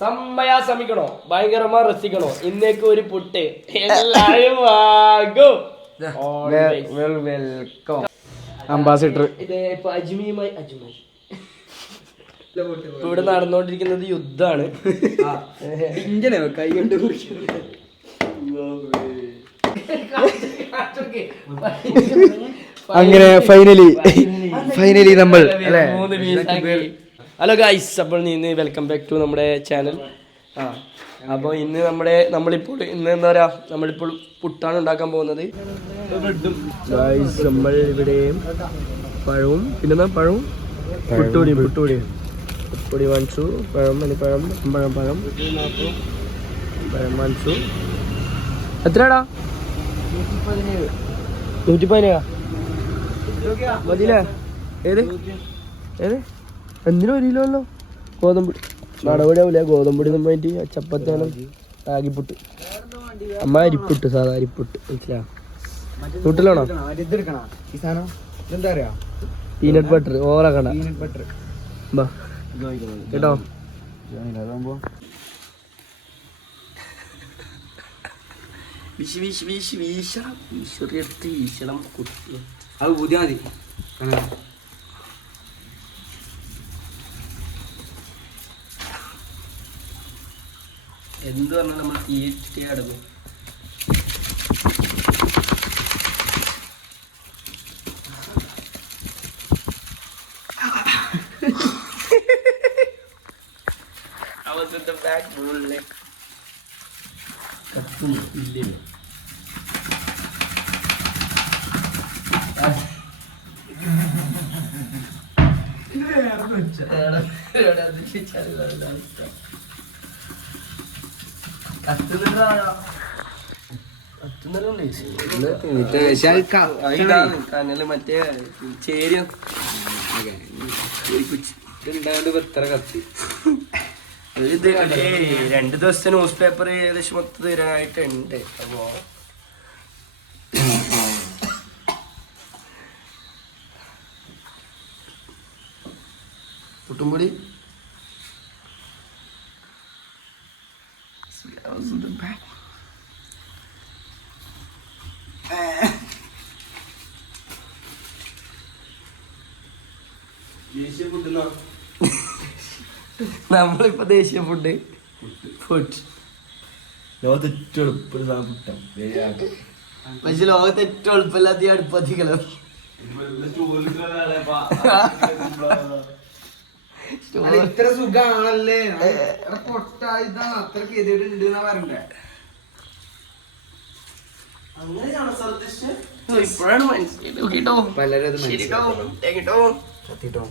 സമ്മയാ ശ്രമിക്കണോ? ഭയങ്കരമാ രസിക്കണോ? ഇന്നേക്ക് ഒരു പുട്ട്. എല്ലാരും വാങ്ങും. വെൽക്കം. അംബാസിഡർ. ഇത് ഇപ്പൊ അജ്മിയുമായി അജ്മായി ഇവിടെ നടന്നുകൊണ്ടിരിക്കുന്നത് യുദ്ധാണ് ഇങ്ങനെ കൈ കൊണ്ട് അങ്ങനെ ഫൈനലി ഫൈനലി നമ്മൾ അല്ലേ? ഹലോ ഗൈസ് അപ്പോൾ ഇന്ന് വെൽക്കം ബാക്ക് ടു നമ്മുടെ ചാനൽ ആ അപ്പോൾ ഇന്ന് നമ്മുടെ നമ്മളിപ്പോൾ ഇന്ന് എന്താ പറയുക നമ്മളിപ്പോൾ പുട്ടാണ് ഉണ്ടാക്കാൻ പോകുന്നത്. ഗൈസ് നമ്മൾ ഇവിടെ പഴവും പിന്നെ പഴവും? പുട്ടുപൊടിയും പുട്ടുപൊടിയും. പുട്ടുപൊടി വാങ്ങിച്ചു. പഴം അതിന് പഴം പഴം പഴം. പഴം വാങ്ങിച്ചു. എത്രയാടാ? നൂറ്റി പതിനേഴാ മതിയില്ലേ? ഏത്? ഏത്? എന്തിനും ഒരു കിലോ അല്ലോ ഗോതമ്പ് നടപടി ആവില്ല ഗോതമ്പൊടി നമ്മായിട്ട് ചപ്പത്താണ് ആകിപ്പുട്ട് അമ്മ അരിപ്പുട്ട് സാധാ അരിപ്പുട്ട്. മനസ്സിലാ പീനട്ട് ബട്ടർ ഓറാക്കണ പീനട്ട് ബട്ടർ ബാ. കേട്ടോ? വീശ് വീശ് വീശ് വീശണം. ഈശ്വരിയെടുത്ത് വീശണം കുട്ടി. അത് പുതിയ മതി. എന്ത് പറഞ്ഞാൽ നമ്മൾ തീറ്റേ അടങ്ങും. I was in കത്തും കനൽ രണ്ട് ദിവസത്തെ ന്യൂസ് പേപ്പർ ഏകദേശം മൊത്തം തരാനായിട്ടുണ്ട് അപ്പോ പുട്ടുംപൊടി? നമ്മളിപ്പോ ദേശീയ ഫുഡ് ഫുഡ് ലോകത്ത് ഏറ്റവും എളുപ്പം പക്ഷെ ലോകത്ത് ഏറ്റവും എളുപ്പമില്ലാത്ത ഈ അടുപ്പത്തിക്കലോ ഇത്ര സുഖാണല്ലേ? പൊട്ട ഇതാണ്. അത്ര ഗതികേട് ഉണ്ട് എന്നാ പറയണ്ടേ? ഇപ്പോഴാണ് മനസ്സിലായത്. കേട്ടോ പലരും അത് ശരിട്ടോ കേട്ടോ സത്യട്ടോ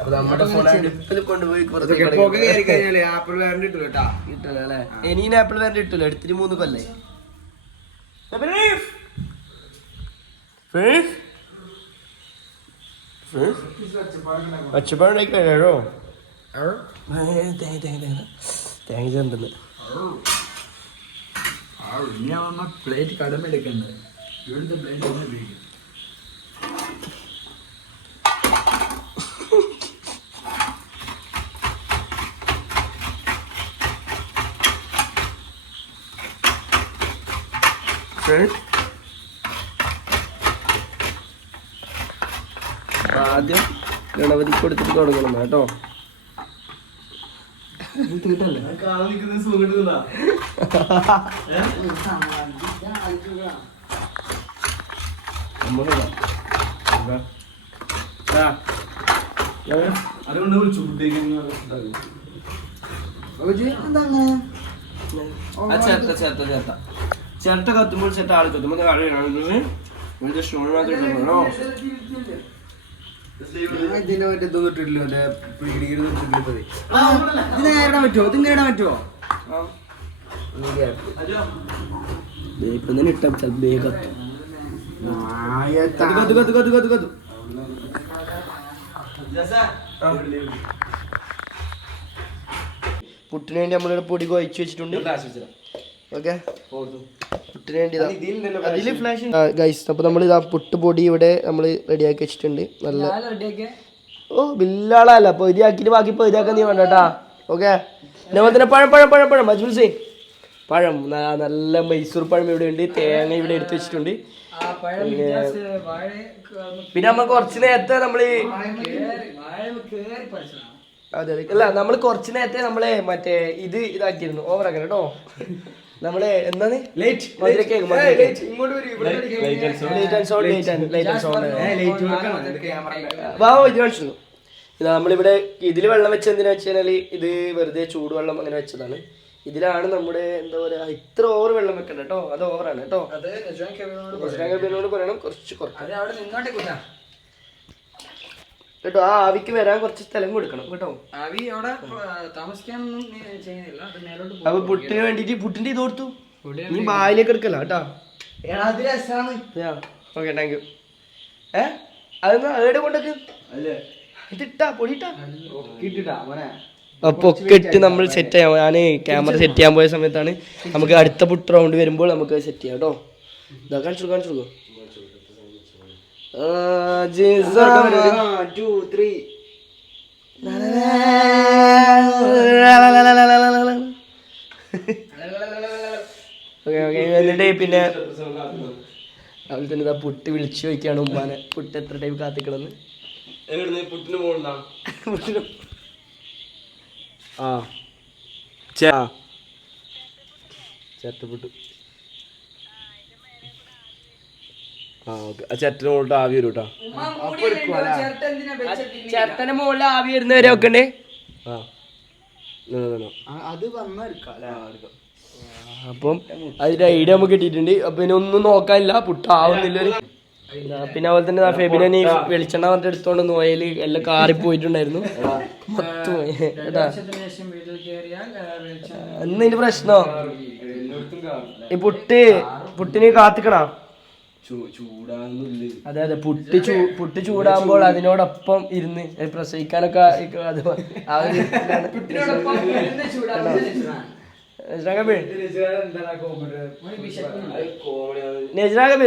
അപ്പൊ നമ്മുടെ ഫോൺ അടുപ്പിൽ കൊണ്ടുപോയി പുക കയറി കഴിഞ്ഞാൽ ആപ്പിൾ വേറെ ഇട്ടു കേട്ടാ. കിട്ടില്ല അല്ലേ? ഇനി ആപ്പിൾ വേറെ ഇട്ടില്ല. എടുത്തിട്ട് മൂന്ന് കൊല്ലേ? ഒച്ചപ്പാടുണ്ടായിക്കോ തേങ്ങ ചെണ്ടെന്ന് പ്ലേറ്റ് കടമെടുക്കണ്ടേ ഇവിടുത്തെ പ്ലേറ്റ് തന്നെ ഉപയോഗിക്കും ആദ്യം ഗണപതി കൊടുത്തിട്ട് തുടങ്ങണം കേട്ടോ. അതുകൊണ്ട് വിളിച്ചു. ആ ചേർത്ത ചേർത്ത ചേർത്ത ചേർത്ത കത്തുമ്പോൾ ചേട്ട ആൾ കത്തുമ്പോൾ മറ്റേ സ്റ്റോൺ മാത്രം ഇടണോ ഇതിന്റെ മറ്റേ ഇതൊന്നും ഇട്ടിട്ടില്ല മറ്റേ ഇതിനെ ഇടാൻ പറ്റുമോ ഇതിങ്ങനെ ഇടാൻ പറ്റുമോ ഇപ്പം തന്നെ ഇട്ടാൽ ചിലപ്പോൾ ബേ കത്തും. കത്തു കത്തു കത്തു കത്തു കത്തു പുട്ടിന് വേണ്ടി നമ്മളിവിടെ പൊടി കുഴച്ച് വെച്ചിട്ടുണ്ട്. ഓക്കെ. പുട്ടിന് വേണ്ടി ഗൈസ് അപ്പോൾ നമ്മൾ ഇതാ പുട്ട് പൊടി ഇവിടെ നമ്മൾ റെഡിയാക്കി വെച്ചിട്ടുണ്ട്. നല്ല ഓ ബില്ലാളല്ല. പൊരിയാക്കിയിട്ട് ബാക്കി പൊരിയാക്കാൻ നീ വേണ്ട കേട്ടാ ഓക്കെ. അതുപോലെ തന്നെ പഴം പഴം പഴം പഴം. മജ്ബുൽ സേ. പഴം. നല്ല മൈസൂർ പഴം ഇവിടെ ഉണ്ട്. തേങ്ങ ഇവിടെ എടുത്തു വെച്ചിട്ടുണ്ട്. ആ പഴം വിദ്യാസ് വാഴ പിന്നെ നമ്മൾ കുറച്ച് നേരത്തെ നമ്മൾ അതെ അതെ. അല്ല നമ്മൾ കുറച്ച് നേരത്തെ നമ്മളെ മറ്റേ ഇത് ഇതാക്കിയിരുന്നു. ഓവറാക്കണം കേട്ടോ നമ്മളെ എന്താണ് നമ്മളിവിടെ ഇതിൽ വെള്ളം വെച്ച എന്തിനാ വെച്ച് കഴിഞ്ഞാൽ ഇത് വെറുതെ ചൂടുവെള്ളം അങ്ങനെ വെച്ചതാണ്. ഇതിലാണ് നമ്മുടെ എന്താ പറയാ ഇത്ര ഓവർ വെള്ളം വെക്കണ്ട കേട്ടോ അത് ഓവറാണ് കേട്ടോ പറയണം. കുറച്ച് കുറച്ച് അത് അവിടെ നിന്നോട്ടെ കൂട്ടാ ആ ആവിക്ക് വരാൻ കുറച്ച് സ്ഥലം കൊടുക്കണം കേട്ടോ. ആവി അവിടെ താമസിക്കാനൊന്നും ചെയ്യുന്നില്ല. അപ്പൊ പുട്ടിന് വേണ്ടിട്ട് പുട്ടിന്റെ ഇത് കൊടുത്തു? നീ ബായിലേക്ക് എടുക്കല കേട്ടോ. അത് രസാണ്. ഓക്കെ താങ്ക് യു ഏ? അതൊന്ന് ഏടെ കൊണ്ടൊക്കെ ഇതിട്ടാ പൊടിയിട്ടാ? കിട്ടിട്ടാ മോനെ. അപ്പൊ ഒക്കെ ഇട്ട് നമ്മൾ സെറ്റ് ചെയ്യാം. ഞാൻ ക്യാമറ സെറ്റ് ചെയ്യാൻ പോയ സമയത്താണ്. നമുക്ക് അടുത്ത പുട്ട് റൗണ്ട് വരുമ്പോൾ നമുക്ക് സെറ്റ് ചെയ്യാം കേട്ടോ. ഇതാ കാണിച്ചു കാണിച്ചു കൊടുക്കൂ. ആ, ജിസാമ. ടു ത്രീ ഓക്കെ ഓക്കെ എന്നിട്ട് പിന്നെ അവൾ തന്നെ ഇതാ പുട്ട് വിളിച്ചു ചോദിക്കാണ് ഉമ്മാനെ. പുട്ട് എത്ര ടൈം കാത്തിക്കണമെന്ന് പുട്ടിന് പുട്ടിന് ആ. ചട്ടപ്പെട്ടു ആ ഓക്കെ. ആ ചട്ടിന് മുകളിട്ട് ആവി വരും കേട്ടോ? ചേർത്തന്റെ മുകളിൽ ആവി വരുന്നവരെ വെക്കണ്ടേ ആ. No, no, no. അത് വന്നാ എടുക്കാം അല്ലേ? അപ്പം അതിന്റെ ഐഡിയ നമുക്ക് കിട്ടിയിട്ടുണ്ട്. അപ്പൊ ഇനി ഒന്നും നോക്കാനില്ല. പുട്ടാവുന്നില്ല ഒരു ആ, പിന്നെ അതുപോലെ തന്നെ ദാ ഫെബിനെ വെളിച്ചെണ്ണ പറഞ്ഞിട്ട് എടുത്തോണ്ട് നോയൽ എല്ലാം കാറി പോയിട്ടുണ്ടായിരുന്നു മൊത്തം പോയി. കേട്ടാ ആ, ഇതിന്റെ പ്രശ്നോ. ഈ പുട്ട് പുട്ടിനെ കാത്തിക്കണ? അതെ അതെ. പുട്ടി ചൂ പുട്ടി ചൂടാകുമ്പോൾ അതിനോടൊപ്പം ഇരുന്ന് പ്രസവിക്കാനൊക്കെ അത് ആ ഒരു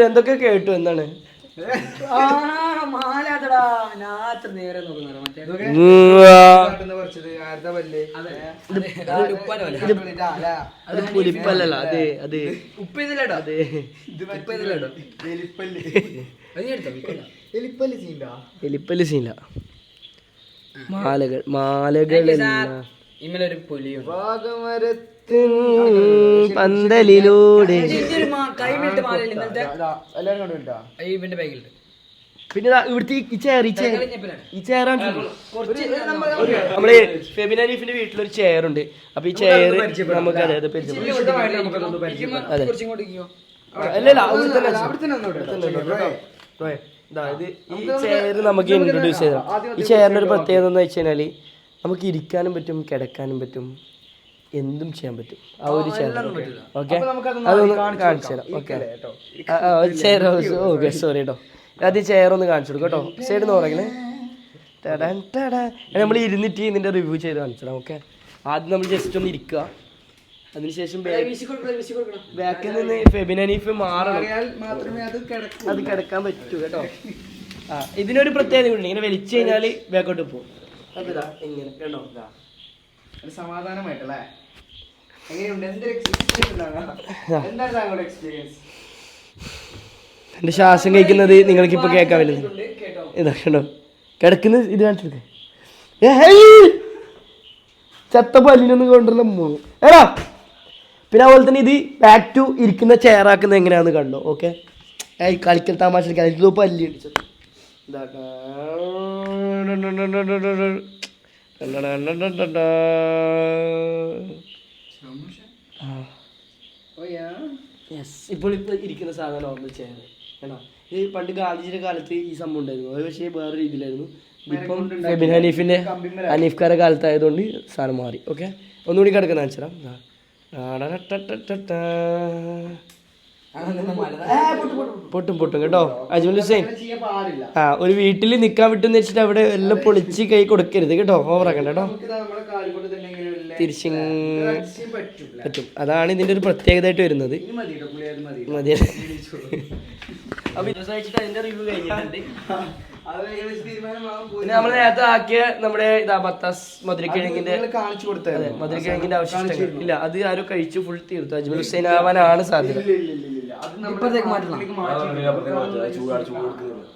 എന്തൊക്കെ കേട്ടു എന്താണ് മാലാത്തടാ. ഞാത്ര നേരെ നോക്കുന്നുണ്ട് മറ്റേ അതെ. പുലിപ്പല്ലല്ല അത്. അതെ ഉപ്പ് ഇതിലടോ. എലിപ്പല്ല്. അത് എടുത്തോ? വിൽക്കണ്ട. എലിപ്പല്ല് ചെയ്യണ്ടാ എലിപ്പല്ല് സീല മാലകൾ മാലകളെല്ലാം ഇമ്മലൊരു ഒരു ഭാഗമരത്ത് പന്തലിലൂടെ. പിന്നെ ഇവിടുത്തെ ഈ- ചെയർ ഈ ചെയർ. ഈ ചെയറാണ് നമ്മൾ ഫെബിന ലീഫിന്റെ വീട്ടിലൊരു ചെയർ ഉണ്ട്. അപ്പൊ ഈ ചെയർ നമുക്ക് അതെ അതെ പരിചയപ്പെടാം. അതെ. കുറച്ചും ഇങ്ങോ. അല്ല അല്ല അവിടെ തന്നെ വെച്ചോ. അവിടെ തന്നെ ഒന്നുകൂടെ റോയ്, ദാ ഇത് ഈ ചെയർ നമുക്ക് ഇൻട്രൊഡ്യൂസ് ചെയ്യാം ഈ ചെയറിന്റെ ഒരു പ്രത്യേകത എന്ന് വെച്ച് കഴിഞ്ഞാൽ നമുക്ക് ഇരിക്കാനും പറ്റും കിടക്കാനും പറ്റും. എന്തും ചെയ്യാൻ പറ്റും. ആ ഒരു ചെയർ ഓക്കെ അതൊന്ന് കാണിച്ചു തരാം. ഓക്കെ ചെയർ ഓക്കെ സോറി കേട്ടോ അത് ചെയർ ഒന്ന് കാണിച്ചു കൊടുക്കും കേട്ടോ സൈഡ് നിന്ന് പറയുന്നത് നമ്മൾ ഇരുന്നിട്ട് ഇതിന്റെ റിവ്യൂ ചെയ്ത് കാണിച്ചു തരാം ഓക്കെ ആദ്യം നമ്മൾ ജസ്റ്റ് ഒന്ന് ഇരിക്കുക. അതിനുശേഷം. ബാക്കിൽ നിന്ന് ഫെബിനീഫ് മാറണം. അത് കിടക്കൂ. അത് കിടക്കാൻ പറ്റൂ കേട്ടോ. ആ ഇതിനൊരു പ്രത്യേകത ഉണ്ട് ഇങ്ങനെ വലിച്ചു കഴിഞ്ഞാൽ ബാക്കോട്ട് പോകും. ഇങ്ങനെ. കേട്ടോ. സമാധാനമായിട്ടല്ലേ എങ്ങനെയുണ്ട് എന്തൊരു എക്സ്പീരിയൻസ് എന്താണ് താങ്കളുടെ എക്സ്പീരിയൻസ് എന്റെ ശ്വാസം കഴിക്കുന്നത് നിങ്ങൾക്ക് ഇപ്പൊ കേൾക്കാൻ പറ്റുന്നത് കിടക്കുന്ന ഇതാ കേട്ടോ കിടക്കുന്നത് ഇത് കാണിച്ചു കൊടുക്ക്. ഏ, ഹൈ! ചത്ത പല്ലിനൊന്നും കൊണ്ടുള്ള മൂന്ന് എടാ! പിന്നെ അതുപോലെ തന്നെ ഇത് ബാക്ക് ടു ഇരിക്കുന്ന ചെയർ ആക്കുന്നത് എങ്ങനെയാന്ന് കണ്ടോ? ഓക്കെ ഏയ് കളിക്കൽ തമാശ കളിക്കൽ പല്ലി ഇടിച്ചത് ഇതാ യെസ് ഇപ്പോൾ ഇപ്പോൾ ഇരിക്കുന്ന സാധനം ഓർമ്മ ചെയ്യാറ് കേട്ടോ? ഇത് പണ്ട് ഗാന്ധിജിയുടെ കാലത്ത് ഈ സംഭവം ഉണ്ടായിരുന്നു. അത് പക്ഷേ വേറെ രീതിയിലായിരുന്നു. ഇപ്പം ഫെബിൻ ഹനീഫിന്റെ ഹനീഫ്കാരുടെ കാലത്തായതുകൊണ്ട് സാധനം മാറി. ഓക്കെ ഒന്നുകൂടി കിടക്കുന്ന വെച്ചാൽ പൊട്ടും പൊട്ടും. കേട്ടോ? അജ്മൽ ഹുസൈൻ. ആ ഒരു വീട്ടിൽ നിൽക്കാൻ വിട്ടെന്ന് വെച്ചിട്ട് അവിടെ എല്ലാം പൊളിച്ച് കൈ കൊടുക്കരുത്. കേട്ടോ? ഓവറാക്കണ്ട കേട്ടോ? പറ്റൂല. പറ്റും. അതാണ് ഇതിന്റെ ഒരു പ്രത്യേകതയായിട്ട് വരുന്നത്. മതി. നമ്മൾ നേരത്തെ ആക്കിയ നമ്മുടെ ഇതാ ബത്താസ് മധുരക്കിഴങ്ങിന്റെ കാണിച്ചു കൊടുത്തത്. മധുരക്കിഴങ്ങിന്റെ അവശിഷ്ടങ്ങൾ. ഇല്ല അത് ആരും കഴിച്ചു ഫുൾ തീർത്തു. അജ്മൽ ഹുസൈൻ ആവാനാണ് സാധ്യത. ഇപ്പഴത്തേക്ക് മാറ്റണം. ചൂടാണ് ചൂട് കൊടുക്കുന്നത്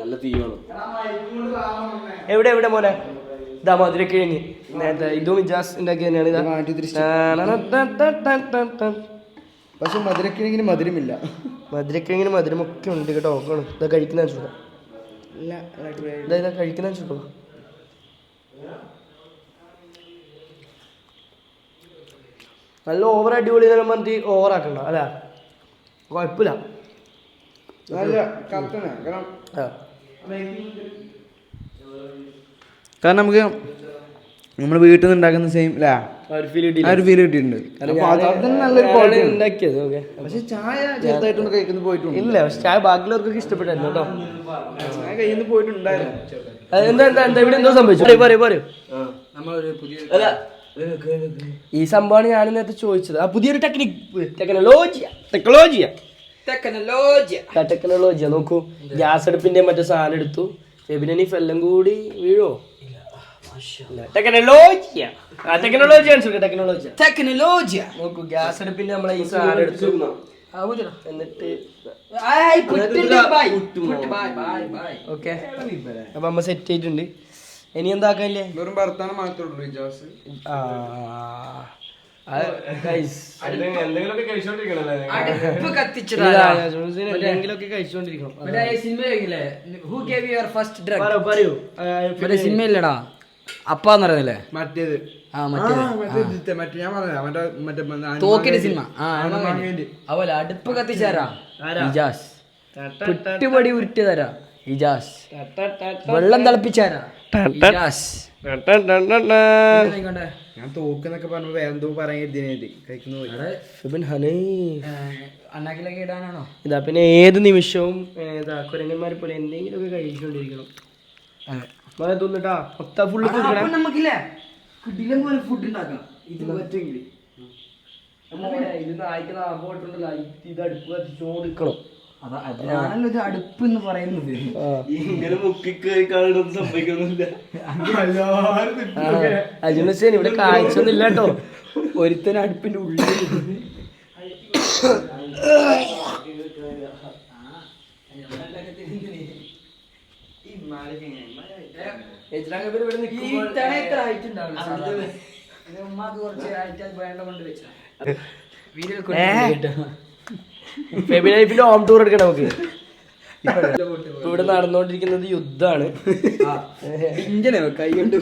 നല്ല തീ എവിടെ എവിടെ മോനെ? ഇതാ മധുരക്കിഴങ്ങ് നേരത്തെ ഇതും ഇജാസ് ഉണ്ടാക്കി തന്നെയാണ്. പക്ഷെ മധുരക്കിഴങ്ങിന് മധുരമില്ല. മധുരക്കിഴങ്ങിന് മധുരമൊക്കെ ഉണ്ട് കേട്ടോ നോക്കണം ഇതാ കഴിക്കുന്ന ചൂടാ. ഇതാ ഇതാ കഴിക്കുന്ന ചൂടാ. നല്ല ഓവർ അടിപൊളി എന്ന് പറഞ്ഞിട്ട് ഓവർ ആക്കണ്ട അല്ല? കുഴപ്പമില്ല നല്ല കറക്റ്റാണ് കാരണം. കാരണം നമുക്ക് നമ്മൾ വീട്ടിൽ നിന്ന് ഉണ്ടാക്കുന്ന സെയിം അല്ലേ ആ ഒരു ഫീൽ ആ ഒരു ഫീൽ കിട്ടിയിട്ടുണ്ട്. നല്ലൊരു ക്വാളിറ്റി ഉണ്ട് ഉണ്ടാക്കിയത് ഓക്കെ. പക്ഷെ ചായ ചെറുതായിട്ടൊന്ന് കഴിക്കുന്നു പോയിട്ടുണ്ട്. ഇല്ല പക്ഷെ ചായ ബാക്കിയുള്ളവർക്കൊക്കെ ഇഷ്ടപ്പെട്ടായിരുന്നു കേട്ടോ. ചായ കയ്യിൽ നിന്ന് പോയിട്ടുണ്ടായിരുന്നു എന്താ എന്താ എന്താ ഇവിടെ എന്തോ സംഭവിച്ചു? പറയൂ പറയൂ പറയൂ. നമ്മളൊരു പുതിയ അല്ല ഈ സംഭവമാണ് ഞാൻ നേരത്തെ ചോദിച്ചത്. ആ പുതിയൊരു ടെക്നിക് ടെക്നോളജിയ ടെക്നോളജിയ ടെക്നോളജി ടെക്നോളജിയ നോക്കൂ. ഗ്യാസ് അടുപ്പിന്റെ മറ്റേ സാധനം എടുത്തു. ഫെബിനി എല്ലാം കൂടി വീഴോ ടെക്നോളജി ആ ടെക്നോളജി ടെക്നോളജി നോക്കൂ ഗ്യാസ് അടുപ്പിൽ നമ്മളെ ഈ സാധനം എടുത്തു. എന്നിട്ട് നമ്മ സെറ്റ് ചെയ്തിട്ടുണ്ട്. ഇനി എന്താക്കാനില്ലേ വെറും ഭർത്താനം മാത്രമേ ഉള്ളൂ ആ സിനിമയില്ലടാ അപ്പാന്ന് പറയുന്നില്ലേ മറ്റേത് ആ ആ, മറ്റേ മറ്റേ ഇതിത്തെ, മറ്റേ ഞാൻ പറഞ്ഞ മറ്റേ മറ്റേ തോക്കിന്റെ സിനിമ ആ. അവല അടുപ്പ് കത്തിച്ചാരാ? തരാ പുട്ടുപടി ഉരുട്ടിയതാരാ ഇജാസ് വെള്ളം തിളപ്പിച്ചാരാ ഇജാസ്. ഞാൻ തോക്കെന്നൊക്കെ പറഞ്ഞപ്പോ വേറെ എന്തോ പറയാൻ ഇതാ പിന്നെ ഏത് നിമിഷവും കുരങ്ങന്മാരെ പോലെ എന്തെങ്കിലുമൊക്കെ കഴിച്ചുകൊണ്ടിരിക്കണം മോനെ തിന്നിട്ടാ ഒത്ത ഫുള്ള് അപ്പൊ നമുക്കില്ലേ? കിടിലം പോലെ ഫുഡ് ഉണ്ടാക്കാം. ഇത് പറ്റുമെങ്കിൽ ഇത് നായ്ക്ക് നാമ്പോട്ടുണ്ടല്ലോ ഇത് അടുപ്പ് അടുപ്പ് എന്ന് പറയുന്നത്? ഇങ്ങനെ സംഭവിക്കുന്നില്ല അജുനസേൻ ഇവിടെ കാഴ്ചയൊന്നും ഇല്ല കേട്ടോ ഒരുത്തൻ അടുപ്പിന്റെ ഉള്ളിൽ ഹോം ടൂർ എടുക്കണം നമുക്ക്? ഇവിടെ നടന്നുകൊണ്ടിരിക്കുന്നത് യുദ്ധാണ് ഇഞ്ചനെ കൈ കൊണ്ട്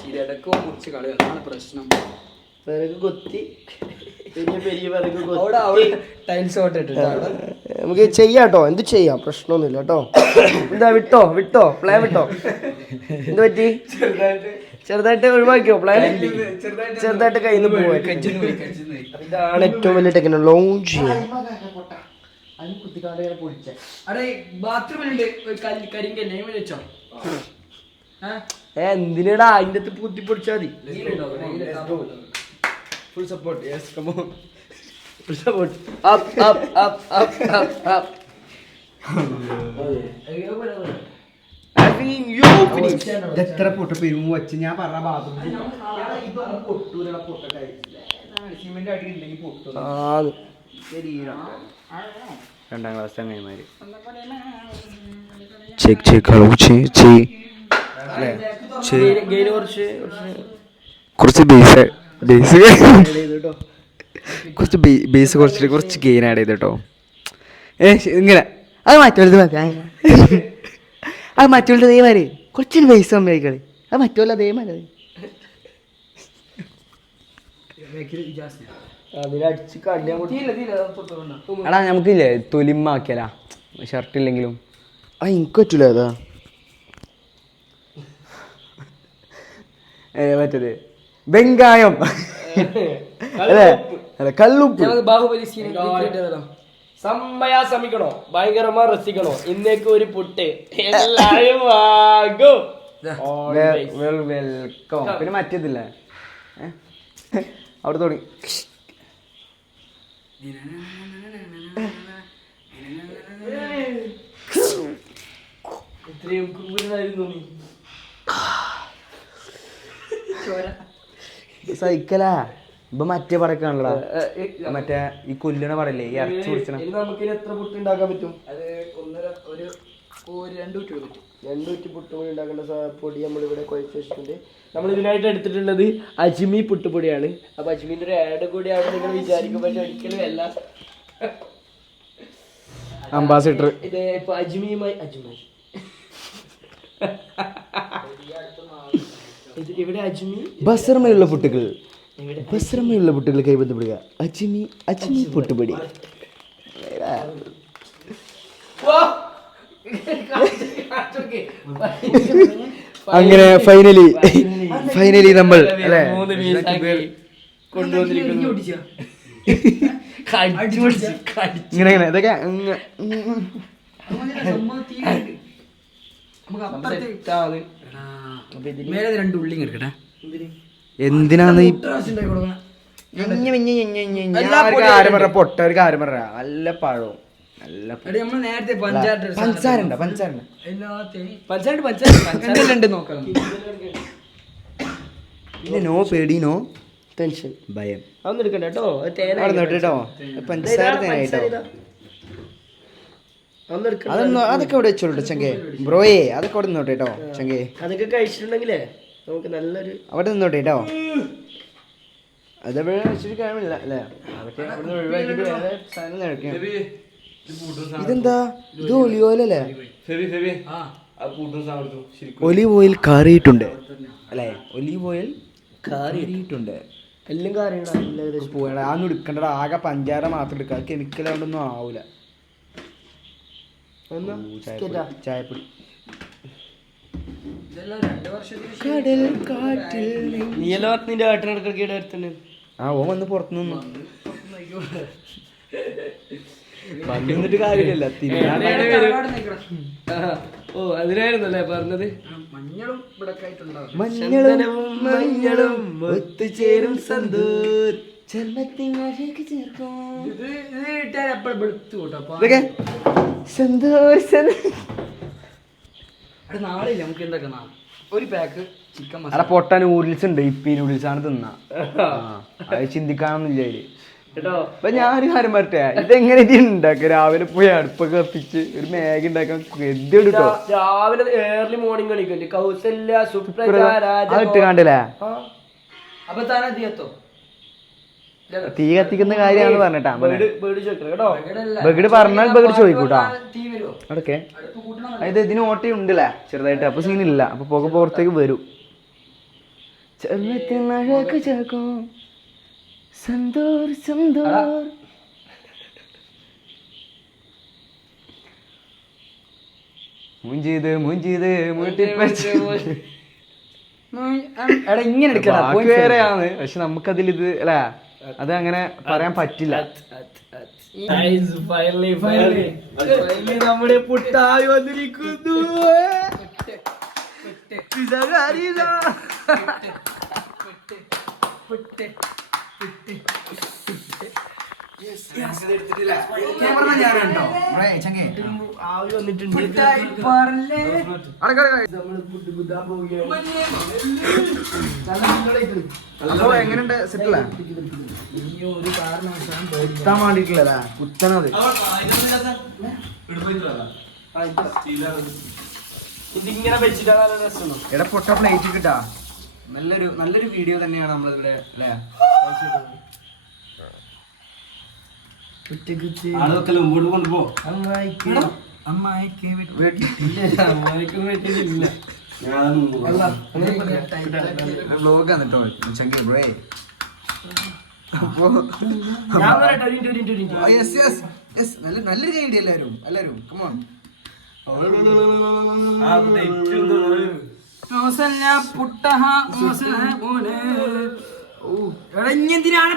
ചിരടക്കോ മുറിച്ച് കളി അതാണ് പ്രശ്നം. കൊത്തി. പെരിയ ചെയ്യാം കേട്ടോ നമുക്ക് എന്ത് ചെയ്യാം? പ്രശ്നമൊന്നുമില്ല കേട്ടോ എന്താ വിട്ടോ? വിട്ടോ? പ്ലാൻ വിട്ടോ? എന്ത് പറ്റി? ചെറുതായിട്ട് ഒഴിവാക്കിയോ പ്ലാൻ ചെറുതായിട്ട് കയ്യിൽ നിന്ന് പോവാ. ഇതാണ് ഏറ്റവും വലിയ ടെക്നോളജി ലോഞ്ച് എന്തിനാടാ? അതിന്റെ അടുത്ത് പുത്തി പൊടിച്ചാ മതി. Full support yes come on full support up up up up up up എത്ര പൊട്ട പെരും വെച്ച് ഞാൻ പറഞ്ഞ ബാത്റൂമിൽ സിമെന്റ് അടി ഉണ്ടെങ്കിൽ പൊട്ടും ആന്ന് രണ്ടാം ക്ലാസ് ചങ്ങന്മാര് ചെക്ക് ചെക്ക് ഹലോ കുറച്ച് കുറച്ച്. ബേസ് ബേസ് കുറച്ച് ബേസ് കുറച്ച് കുറച്ച് ഗെയിൻ ആഡ് ചെയ്ത് കേട്ടോ. ഏ ഇങ്ങനെ. അത് മറ്റുള്ളത് മതി. അത് മറ്റുള്ളത് അതേ മാതിരി കുറച്ച് ബേസ് കമ്മിയായിക്കളി അത് മറ്റുള്ള അതേ മാതിരി. അതിനടിച്ച് കല്യാൺ തീയില്ല, തീയില്ല, അത് തൊട്ട് കൊണ്ടാ. എടാ നമുക്കില്ലേ തൊലിമാക്കിയാലാ ഷർട്ട് ഇല്ലെങ്കിലും. ആ എനിക്ക് പറ്റൂല അതാ ഏ, മറ്റേത്. വെങ്കായം. അല്ലേ? അല്ല? കല്ലുപ്പ് ബാഹുബലി സമ്മയാ ശ്രമിക്കണോ ഭയങ്കരമാ രസിക്കണോ? ഇന്നേക്ക് ഒരു പുട്ട്. എല്ലാരും വാങ്ങും. വെൽക്കം പിന്നെ മറ്റേതില്ല? അവിടെ തുടങ്ങി. ഇത്രയും ക്രൂരനായിരുന്നു നീ. സൈക്കലാ ഇപ്പൊ മറ്റേ പടക്കാണല്ലോ മറ്റേ ഈ കൊല്ലണ പടല്ലേ ഈ ഇറച്ചി കുടിച്ചണ. നമുക്ക് എത്ര പുട്ട് ഉണ്ടാക്കാൻ പറ്റും? അത് ഒന്നര ഒരു രണ്ട് കുട്ടി പറ്റും. രണ്ട് കുറ്റി പുട്ടുപൊടി ഉണ്ടാക്കേണ്ട പൊടി പൊടി നമ്മളിവിടെ കുഴച്ച് വെച്ചിട്ടുണ്ട്. നമ്മൾ ഇതിനായിട്ട് എടുത്തിട്ടുള്ളത് അജ്മി പുട്ടുപൊടിയാണ് അപ്പൊ അജ്മീന്റെ ഒരു ആഡ് കൂടിയാണ് നിങ്ങൾ വിചാരിക്കും പക്ഷെ ഒരിക്കലും അല്ല. അംബാസിഡർ. ഇത് ഇപ്പൊ അജ്മിയുമായി അജ്മി. ഇത് അജ്മി ബസർമയുള്ള പുട്ടുകൾ. ബസർമയുള്ള പുട്ടുകൾ കൈബന്ധപ്പെടുക അജ്മി അജ്മി പുട്ടുപൊടി. അങ്ങനെ ഫൈനലി ഫൈനലി നമ്മൾ അല്ലേ? കൊണ്ടുവന്നിരിക്കുന്നു. ഇങ്ങനെ ഇങ്ങനെ. ഇതൊക്കെ. നമുക്ക് രണ്ട് ഉള്ളി എടുക്കട്ടെ? പറഞ്ഞ പൊട്ട ഒരു കാര്യം പറഞ്ഞ നല്ല പഴവും. നല്ല നേരത്തെ പഞ്ചായത്ത് പഞ്ചസാര പഞ്ചസാര പഞ്ചായത്ത് പഞ്ചായത്ത് എന്തെല്ലാം ഉണ്ട് നോക്കാം പിന്നെ നോ പേടി നോ ടെൻഷൻ. ഭയം. അതൊന്നും എടുക്കണ്ട കേട്ടോ അത് അതൊന്നും അതൊക്കെ ഇവിടെ വെച്ചോളൂ ചങ്കേ. ബ്രോയേ അതൊക്കെ അവിടെ നിന്നോട്ടെ കേട്ടോ ചങ്കേ. അതൊക്കെ കഴിച്ചിട്ടുണ്ടെങ്കിലേ നമുക്ക് നല്ലൊരു അവിടെ നിന്നോട്ടെ കേട്ടോ അതെവിടെ വെച്ചിട്ട് കാര്യമില്ല അല്ലേ? അതൊക്കെ അവിടെ നിന്ന് ഒഴിവാക്കിയിട്ട് വേറെ സാധനം ഇതെന്താ? ഇത് ഒലിവ് ആ. ഒലിവ് ഓയിൽ കാറിയിട്ടുണ്ട് അല്ലേ? ഒലിവ് ഓയിൽ കാറിയിട്ടുണ്ട് എല്ലാം പോയടാ അതൊന്നും എടുക്കണ്ടടാ. ആകെ പഞ്ചാര മാത്രം എടുക്കുക അത് കെമിക്കൽ കൊണ്ടൊന്നും ആവൂല. ചായപ്പൊടി. കടൽ കാറ്റിൽ നിന്റെ അടുത്തുണ്ട് ആ ഓ വന്ന് പുറത്തു നിന്നു. വന്നിട്ട് കാര്യമില്ല ഓ അതിനായിരുന്നല്ലേ പറഞ്ഞത്? മഞ്ഞളും മഞ്ഞളും മഞ്ഞളും ഒത്തുചേരും സന്തൂർ. വാശിക്ക് ചേർക്കും. നാളെ നമുക്ക് ഒരു പാക്ക് ചിക്കൻ മസാല പൊട്ട നൂഡിൽസ് ഉണ്ട്. ഇപ്പി നൂഡിൽസ് ആണ് തിന്ന. അത് ചിന്തിക്കാനൊന്നും ഇല്ല അതിൽ. കേട്ടോ അപ്പൊ ഞാനൊരു കാര്യം പറട്ടെ ഇതെങ്ങനെ ഇത് ഉണ്ടാക്കുക? രാവിലെ പോയി അടുപ്പൊക്കെ കത്തിച്ച് ഒരു മേഘ ഉണ്ടാക്കാൻ കേട്ടോ രാവിലെ ഏർലി മോർണിംഗ് കളിക്കല്ലേ കൗസല്യ സുപ്രജ രാജ അത് ഇട്ട് കണ്ടില്ലേ. അപ്പൊ താനെത്തോ തീ കത്തിക്കുന്ന കാര്യമാണ് പറഞ്ഞിട്ടാ ബേഡ് ബേഡ് ചോദിക്കണം കേട്ടോ. ബഗഡ് പറഞ്ഞാൽ ബഗഡ് ചോദിക്കൂട്ടോ കൂട്ടണം അതായത് ഇതിന് ഓട്ടയുണ്ടല്ലേ ചെറുതായിട്ട്. അപ്പൊ സീനില്ല. അപ്പൊ പുക പുറത്തേക്ക് വരും. സന്തോർ സന്തോർ. മുഞ്ചിത് മുഞ്ചിത് മൂട്ടിപ്പച്ച്. എടാ ഇങ്ങനെ വേറെയാണ്. പക്ഷെ നമുക്കതിൽ ഇത് അല്ല അത് അങ്ങനെ പറയാൻ പറ്റില്ല. നമ്മുടെ പുട്ടായി വന്നിരിക്കുന്നു. ഹലോ എങ്ങനെയുണ്ട് സെറ്റല്ല? കുത്താൻ വേണ്ടിട്ടില്ലതാ കുത്തണത്. ഇതിങ്ങനെ വെച്ചിട്ടാണ് നല്ല രസം എടാ പൊട്ട പ്ലേറ്റ് കിട്ടാ നല്ലൊരു നല്ലൊരു വീഡിയോ തന്നെയാണ് നമ്മളിവിടെ അല്ലേ? ആളൊക്കെ മുമ്പോട്ട് കൊണ്ടുപോ അമ്മായിക്ക് അമ്മായിക്ക് വെട്ടിട്ടില്ല കേട്ടോ ചങ്കി ബ്രേ. നല്ല നല്ലൊരു എല്ലാവരും എല്ലാവരും കമോൺ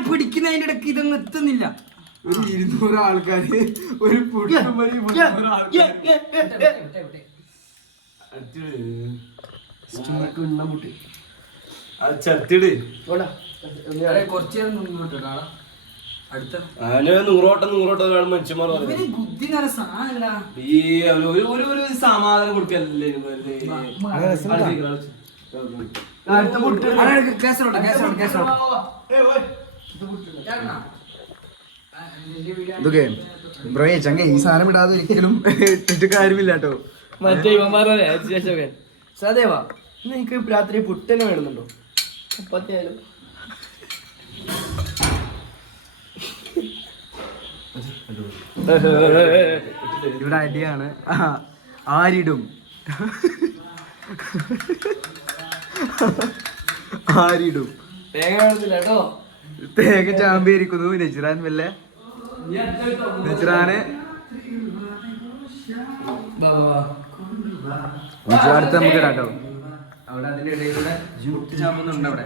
പിടിക്കുന്നതിന്റെ ഇടയ്ക്ക് ഇതൊന്നും എത്തുന്നില്ല? ഒരു ഇരുന്നൂറ് ആൾക്കാര് ഒരു പുട്ടും ഒരു ഉണ്ണാൻ മുട്ടി. ചത്തിട്. കുറച്ച് നേരം മുന്നോട്ട് നൂറോട്ടം നൂറോട്ടം ഒരാൾ മനുഷ്യന്മാർ ഈ ഒരു ഒരു ഒരു സമാധാനം കൊടുക്കല്ലേ. അടുത്ത പുട്ട്. കേസറോട്ട് കേസറോട്ട് കേസറോട്ട് ഇതൊക്കെ ബ്രോയെ ചങ്ങ ഈ സാധനം ഇടാതെ ഒരിക്കലും ഇട്ടിട്ട് കാര്യമില്ല കേട്ടോ മറ്റേ ഇവന്മാരെ ശേഷമൊക്കെ സദേവാ ഇന്ന് എനിക്ക് രാത്രി പുട്ടനെ വേണമെന്നുണ്ടോ ചപ്പാത്തിയായാലും ഇവിടെ അടിയാണ്. ആരിടും? ആരിടും? വേഗം കേട്ടോ. തേങ്ങ ചാമ്പിയിരിക്കുന്നു നജിറാൻ വല്ല? നജിറാന് അടുത്ത് നമുക്ക് കേട്ടോ അവിടെ അതിന്റെ ഇടയിലൂടെ ജൂട്ട് ചാമ്പുന്നുണ്ട് അവിടെ.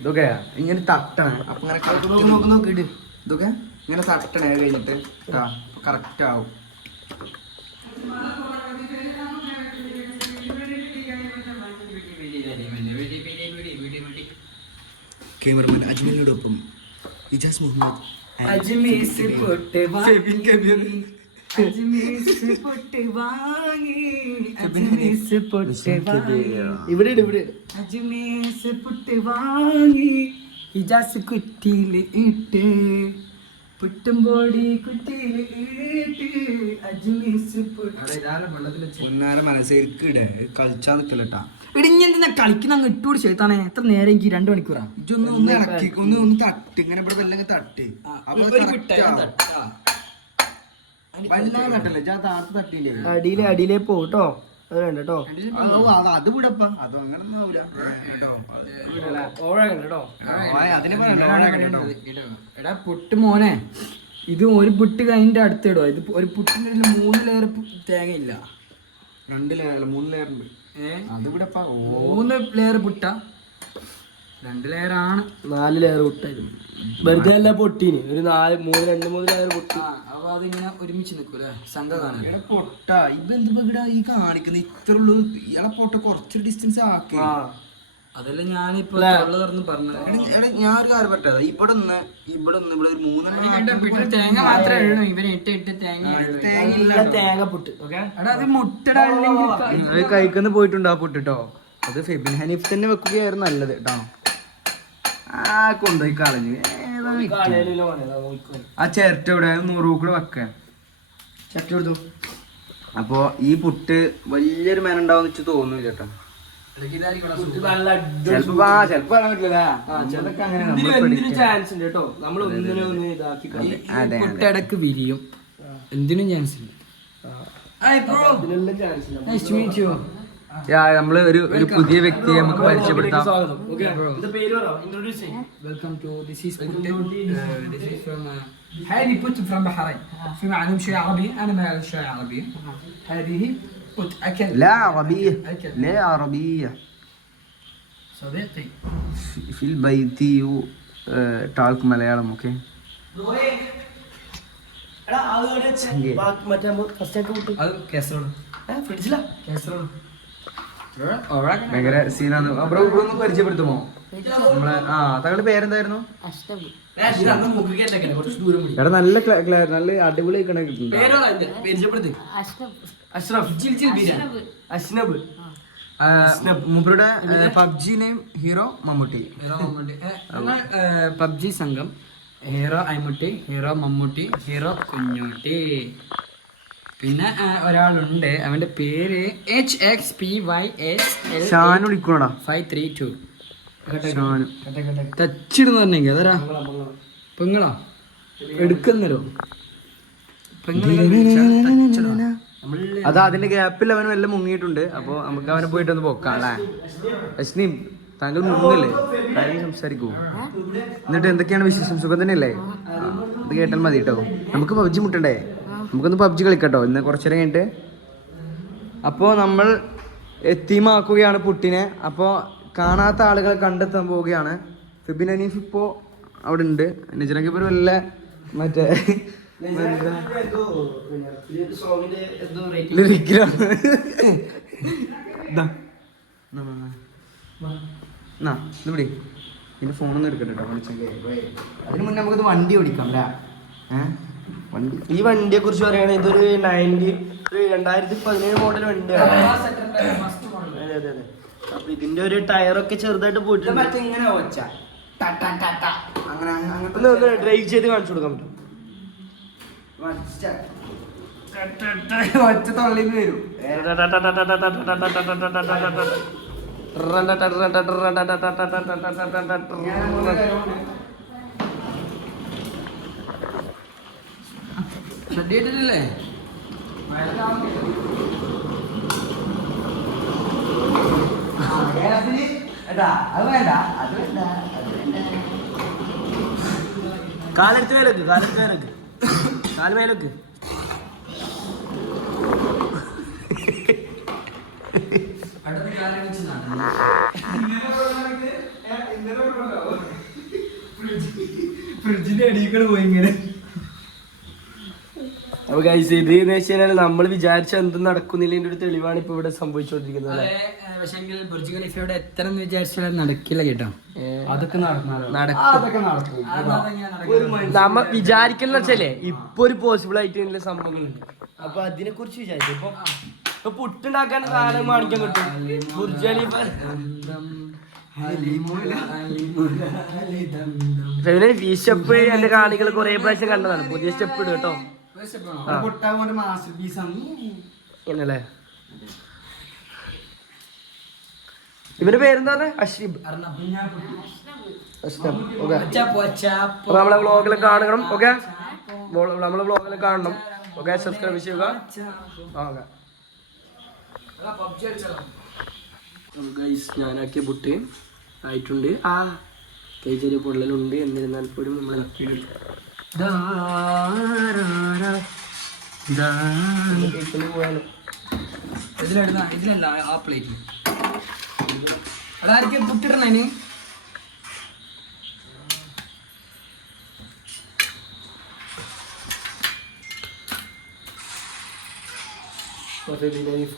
ഇതൊക്കെ ഇങ്ങനെ തട്ടണം. അപ്പൊ ഇങ്ങനെ നോക്ക് നോക്ക് നോക്ക് ഇട്. ഇതൊക്കെ ഇങ്ങനെ തട്ടണേ കഴിഞ്ഞിട്ട്. കറക്റ്റ് ആവും. ക്യാമറമാൻ അജ്മലിനോടൊപ്പം ഇജാസ് മുഹമ്മദ് പൊട്ട് പൊട്ട് വാങ്ങി. പൊട്ട് വാങ്ങി. ഇവിടെ ഇവിടെ ഇട് അജ്മീസ് പൊട്ട് വാങ്ങി. ഇജാസ് കുറ്റിയിൽ ഇട്ട് പുട്ടുംപോടി കുറ്റിയിൽ കളിച്ചാ നിക്കലട്ടാ. ഇടിഞ്ഞെന്തിനാ കളിക്കുന്ന അങ്ങ് ഇട്ടുകൂടി ചെയ്താണേ എത്ര നേരം എനിക്ക് രണ്ടു മണിക്കൂറാ? ഇജൊന്ന് ഒന്ന് ഇളക്കി ഒന്ന് ഒന്ന് തട്ട്. ഇങ്ങനെ ഇവിടെ വല്ലങ്ങ് തട്ട്. വല്ലാതെ തട്ടല്ലേ? താഴത്ത് തട്ടിയില്ലേ? അടിയിലെ അടിയിലേ പോട്ടോ അത് വേണ്ട കേട്ടോ അത് വിടപ്പ. അത് അങ്ങനെ എടാ പുട്ട് മോനെ. ഇത് ഒരു പുട്ട് കഴിഞ്ഞിട്ട് അടുത്തിടോ ഇത് ഒരു പുട്ടിന്റെ മൂന്ന് ലെയർ തേങ്ങ ഇല്ല രണ്ട് ലെയർ മൂന്ന് ലെയർ ഉണ്ട്. ഏ? അത് വിടപ്പ. മൂന്ന് ലെയർ പുട്ട. രണ്ട് ലെയർ ആണ്. നാല് ലെയർ പൊട്ടായിരുന്നു വെറുതെ അല്ല പൊട്ടീന്. ഒരു നാല് മൂന്ന് രണ്ട് മൂന്ന് നാല് പൊട്ടി. അപ്പൊ അതിങ്ങനെ ഒരുമിച്ച് നിൽക്കൂലേ സംഘം കാണാൻ. പൊട്ട. ഇത് എന്തിപ്പോ ഇവിടെ ഈ കാണിക്കുന്ന? ഇത്ര ഉള്ളു. ഇയാളെ പൊട്ട കുറച്ച് ഡിസ്റ്റൻസ് ആക്കി. ആ. അതല്ല ഞാനിപ്പോ തുറന്ന് എടാ, ഞാൻ ഒരു കാര്യം പറ്റത് ഇവിടെ നിന്ന് ഇവിടെ നിന്ന് ഇവിടെ ഒരു മൂന്നെണ്ണം തേങ്ങ മാത്രമേ എഴുതൂ ഇവന് ഇട്ട് ഇട്ട് തേങ്ങ നല്ല തേങ്ങ പൊട്ട് ഓക്കെ? എടാ അത് മുട്ടടാ. അല്ലെങ്കിൽ അത് കൈക്കൊന്ന് പോയിട്ടുണ്ട് ആ പൊട്ടിട്ടോ അത് ഫെബിൻ ഹനീഫ് തന്നെ വെക്കുകയായിരുന്നു നല്ലത് കേട്ടോ ആ കൊണ്ടുപോയി കളഞ്ഞു? ആ ചിരട്ട ഇവിടെ നൂറ് കൂടെ വെക്കാൻ ചട്ടി കൊടുത്തു അപ്പോ ഈ പുട്ട് വലിയൊരു മേന ഉണ്ടാവും വെച്ച് തോന്നുന്നു ചേട്ടാ നല്ല ചെലപ്പോ ആ ചെലപ്പോ പറയാൻ പറ്റില്ല ചിലതൊക്കെ അങ്ങനെ പുട്ടടക്ക് വിരിയും. എന്തിനും ചാൻസ് ഇല്ല അതിനെല്ലാം ചാൻസ് ഉണ്ട്. Nice to meet you. യാ, നമ്മള് ഒരു ഒരു പുതിയ വ്യക്തിയെ നമുക്ക് പരിചയപ്പെടുത്താം സ്വാഗതം ഓക്കെ ഇത് പേര് പറ ഇൻട്രൊഡ്യൂസ് ചെയ്യും Welcome to this is Put. Uh, this is from uh, هذه Put from بحرين. في معلوم شوية عربي أنا ما أعرف شوية عربي. هذه Put أكل لا عربية أكل لا عربية صديقي في- في البيت talk Malayalam okay എടാ അത് മറ്റേ ഫസ്റ്റ് ഒക്കെ ഭയങ്കര സീനാണ് ബ്രോ ബ്രോ ഒന്ന് പരിചയപ്പെടുത്തുമോ? നമ്മളെ ആ തങ്ങളുടെ പേരെന്തായിരുന്നു? എടാ നല്ല നല്ല അടിപൊളി അഷ്നബ്. മൂപ്പരുടെ PUBG name hero Mammootty. PUBG സംഘം. Hero Aymutty hero Mammootty hero Kunjootty. പിന്നെ ഒരാളുണ്ട്. അവന്റെ പേര് H X P Y S L Shan വിളിക്കണോടാ? Five three two ടച്ചിടുന്ന പറഞ്ഞെങ്കിൽ അതരാ? പെങ്ങളാ എടുക്കുന്നല്ലോ അത് അതിന്റെ ഗ്യാപ്പിൽ അവൻ വല്ല മുങ്ങിയിട്ടുണ്ട്. അപ്പൊ നമുക്ക് അവനെ പോയിട്ട് ഒന്ന് പോക്കാം അല്ലേ? അശ്നി താങ്കൾ മുങ്ങല്ലേ കാര്യം സംസാരിക്കൂ. എന്നിട്ട് എന്തൊക്കെയാണ് വിശേഷം? സുഖം തന്നെയല്ലേ? അത് കേട്ടാൽ മതി കേട്ടോ നമുക്ക് പബ്ജി മുട്ടണ്ടേ? നമുക്കൊന്ന് പബ്ജി കളിക്കട്ടോ. ഇന്ന് കുറച്ചേരം കഴിഞ്ഞിട്ട്. അപ്പോൾ നമ്മൾ എത്തിമാക്കുകയാണ് പുട്ടിനെ. അപ്പോൾ കാണാത്ത ആളുകളെ കണ്ടെത്താൻ പോവുകയാണ്. ഫിബിൻ അനീഫ് ഇപ്പോൾ അവിടെ ഉണ്ട്. നിജനക്ക് ഇപ്പോൾ വല്ല മറ്റേ സോങ്ങിന്റെ എന്തോ റേറ്റിംഗ് ലിറിക്കിലാണ് ഇതാ. നാ, നാ, നാ. നാ, ഇത് പിടി. നിന്റെ ഫോണൊന്നും എടുക്കട്ടെ കേട്ടോ വിളിച്ചെങ്കിൽ അതിന് മുന്നേ നമുക്ക് വണ്ടി ഓടിക്കാം അല്ലേ? ഏഹ് ഈ വണ്ടിയെ കുറിച്ച് പറയുകയാണെങ്കിൽ ഇതൊരു നയന്റി ഒരു രണ്ടായിരത്തി പതിനേഴ് മോഡൽ വണ്ടിയാണ്. അതെ അതെ അതെ. അപ്പൊ ഇതിന്റെ ഒരു ടയറൊക്കെ ചെറുതായിട്ട് പോയിട്ടുണ്ട്. ഇങ്ങനെ അങ്ങനെ ഡ്രൈവ് ചെയ്ത് കാണിച്ചു കൊടുക്കാൻ പറ്റും ഒറ്റ തള്ളിന്ന് വരും. അത് ഇട്ടിട്ടില്ലേ കാലെടുത്ത് മേലേക്ക് കാലെടുത്ത് മേലേക്ക് കാൽ മേലേക്ക് ഫ്രിഡ്ജിന്റെ അടിയിൽ പോയി ഇങ്ങനെ. അപ്പൊ ഗൈസ് ഇത് എന്ന് വെച്ച് കഴിഞ്ഞാൽ നമ്മൾ വിചാരിച്ച എന്തും നടക്കുന്നില്ല ഒരു തെളിവാണ് ഇപ്പൊ ഇവിടെ സംഭവിച്ചുകൊണ്ടിരിക്കുന്നത് അതെ പക്ഷെങ്കിൽ ബുർജ് ഖലീഫയുടെ എത്ര എന്ന് വിചാരിച്ചാലും നടക്കില്ല കേട്ടോ. അതൊക്കെ നടക്കും. നമ്മ വിചാരിക്കുന്ന വെച്ചല്ലേ ഇപ്പൊ ഒരു പോസിബിൾ ആയിട്ടുള്ള സംഭവങ്ങളുണ്ട്. അപ്പൊ അതിനെ കുറിച്ച് വിചാരിച്ചു? ഇപ്പൊ ഇപ്പൊ പുട്ടുണ്ടാക്കാൻ സാധനം കാണിക്കാൻ കിട്ടും. ബുർജ് ഖലീഫ ഈ സ്റ്റെപ്പ് എന്റെ കാണികൾ കുറെ പ്രാവശ്യം കണ്ടതാണ്. പുതിയ സ്റ്റെപ്പ് ഇടും കേട്ടോ. ഇങ്ങനല്ലേ? ഇവന്റെ പേരെന്താ പറഞ്ഞ. അപ്പൊ നമ്മളെ വ്ളോഗിൽ കാണണം ഓക്കെ? നമ്മളെ വ്ളോഗിൽ കാണണം. ഓക്കെ സബ്സ്ക്രൈബ് ചെയ്യുക. ഓക്കെ. ഞാനാക്കിയ ബുട്ടി ആയിട്ടുണ്ട്. ആ കൈ ചെറിയ പൊള്ളലുണ്ട്. എന്നിരുന്നാൽ പോലും നമ്മൾ ഇതിലല്ല ആ പ്ലേറ്റ് അതായിരിക്കും പുട്ടിടണേ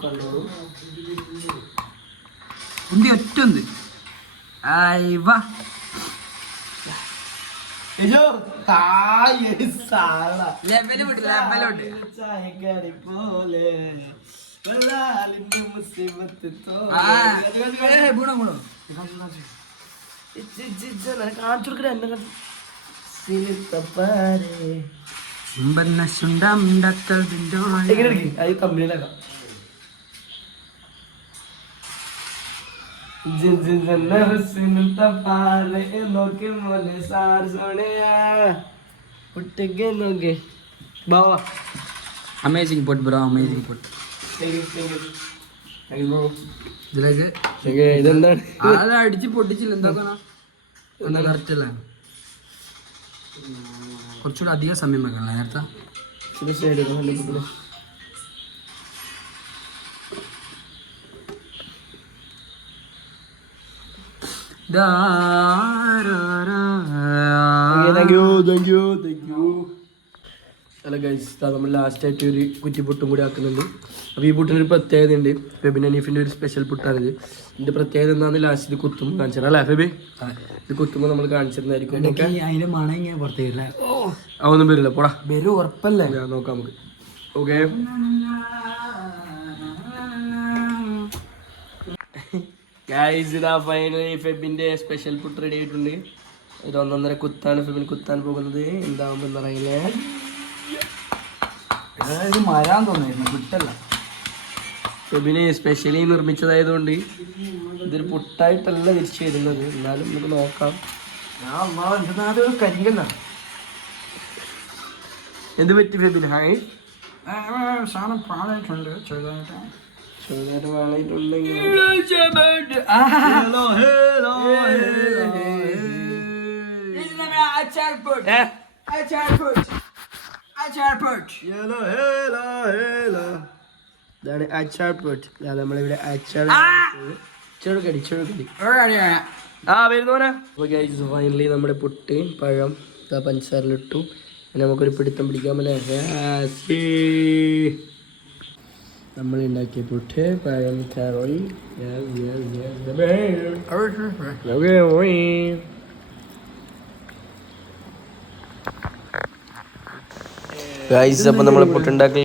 കണ്ടോളൂ. ഉണ്ട് ഒറ്റ ഉണ്ട് ലെവൽ വിട്ട് ലെവലുണ്ട് ആ. ഏ, അമേസിംഗ് പൊട്ട് thank you thank you thank you bro ഇതിലേക്ക് ഇതെന്താണ്? അത് അടിച്ച് പൊട്ടിച്ചില്ല എന്താക്കണം എന്താ കറക്റ്റ് അല്ലേ? കുറച്ചുകൂടി അധികം സമയം വെക്കണം നേരത്തെ? Thank you thank you thank you അല്ല ഗൈസ് നമ്മൾ ലാസ്റ്റായിട്ട് ഒരു കുറ്റിപ്പുട്ടും കൂടി ആക്കുന്നുണ്ട്. അപ്പോൾ ഈ പുട്ടിന് ഒരു പ്രത്യേകത ഉണ്ട്. ഫെബിൻ അനീഫിന്റെ ഒരു സ്പെഷ്യൽ പുട്ടാണിത്. ഇതിന്റെ പ്രത്യേകത എന്താണെന്ന് ലാസ്റ്റ് ഇത് കുത്തും കാണിച്ചത് അല്ലേ ഫെബി? ഇത് കുത്തുമ്പോൾ നമ്മൾ കാണിച്ചിരുന്നായിരിക്കും മണം ഇങ്ങനെ പുറത്തേക്കില്ല അതൊന്നും വരില്ല. പോടാ. വരും ഉറപ്പല്ലേ? ഞാൻ നോക്കാം നമുക്ക്. ഓക്കെ ഗൈസ് ഇതാ ഫൈനലി ഫെബിന്റെ സ്പെഷ്യൽ പുട്ട് റെഡി ആയിട്ടുണ്ട്. ഒരു ഒന്നൊന്നര കുത്താണ് ഫെബിൻ കുത്താൻ പോകുന്നത്. എന്താവുമ്പോൾ അറിയില്ലേ. ഇത് മരാൻ തോന്നിയിരുന്നു കുട്ടല്ല ഫെബിന് സ്പെഷ്യലി നിർമ്മിച്ചതായതുകൊണ്ട് ഇതൊരു പുട്ടായിട്ടല്ല തിരിച്ചു വരുന്നത്. എന്നാലും നമുക്ക് നോക്കാം. കരിങ്കല്ല എന്ത് പറ്റി ഫെബിൻ ഹായ് സാധനം പാടായിട്ടുണ്ട് ചെറുതായിട്ട്? ഇതാണ് അച്ചാർ പൊട്ട് നമ്മളിവിടെ അച്ചാർ ചെറുകടി ചെറുകടി ആ വരുന്നോനാ അപ്പോൾ ഗൈസ് ഫൈനലി നമ്മുടെ പുട്ട് പഴം പഞ്ചസാരയിലിട്ടു. നമുക്കൊരു പിടുത്തം പിടിക്കാമല്ലേ? നമ്മൾ ഉണ്ടാക്കിയ പുട്ട് പഴം കറി ഗൈസ് അപ്പം നമ്മൾ പുട്ടുണ്ടാക്കി